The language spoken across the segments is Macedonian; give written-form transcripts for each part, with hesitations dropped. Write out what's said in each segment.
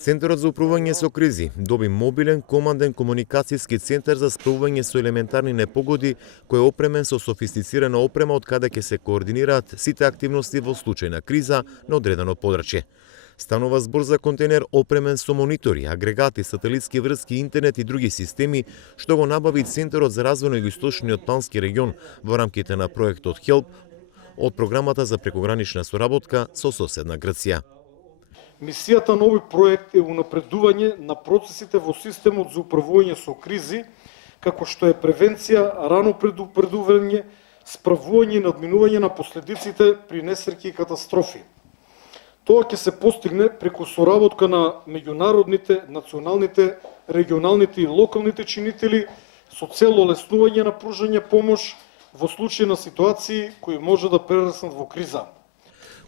Центарот за управување со кризи доби мобилен команден комуникацијски центар за справување со елементарни непогоди, кој е опремен со софистицирана опрема од каде ќе се координираат сите активности во случај на криза на одредено подрачје. Станува збор за контейнер опремен со монитори, агрегати, сателитски врски, интернет и други системи, што го набави Центарот за развој на Југоисточниот плански регион во рамките на проектот HELP од програмата за прекогранична соработка со соседна Грција. Мисијата на овој проект е унапредување на процесите во системот за управување со кризи, како што е превенција, рано предупредување, справување и надминување на последиците при несреќи и катастрофи. Тоа ќе се постигне преку соработка на меѓународните, националните, регионалните и локалните чинители со цел олеснување на пружање помош во случај на ситуации кои може да прераснат во криза.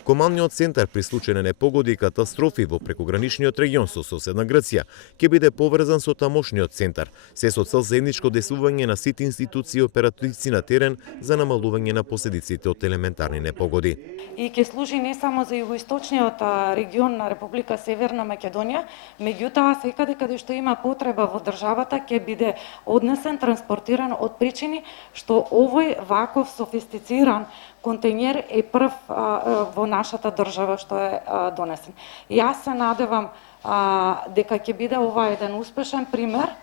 Командниот центар при случај на непогоди и катастрофи во прекограничниот регион со соседна Грција ќе биде поврзан со тамошниот центар, се со цел заедничко действување на сите институции и оперативци на терен за намалување на последиците од елементарни непогоди. И ќе служи не само за југоисточниот регион на Република Северна Македонија, меѓутоа секаде каде што има потреба во државата ќе биде однесен, транспортиран од причини што овој ваков софистициран контейнер е прв во нашата држава што е донесен. Јас се надевам дека ќе биде ова еден успешен пример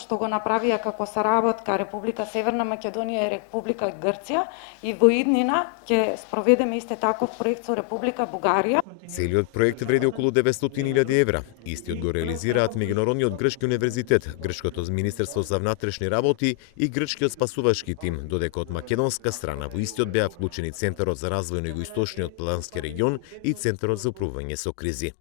што го направија како соработка Република Северна Македонија и Република Грција и во иднина ќе спроведеме исте таков проект со Република Бугарија. Целиот проект вреди околу 900.000 евра. Истиот го реализираат Меѓународниот грчки универзитет, Грчкото министерство за внатрешни работи и грчкиот спасувачки тим, додека од македонска страна во истиот беа вклучени Центарот за развој на Југоисточниот плански регион и Центарот за управување со кризи.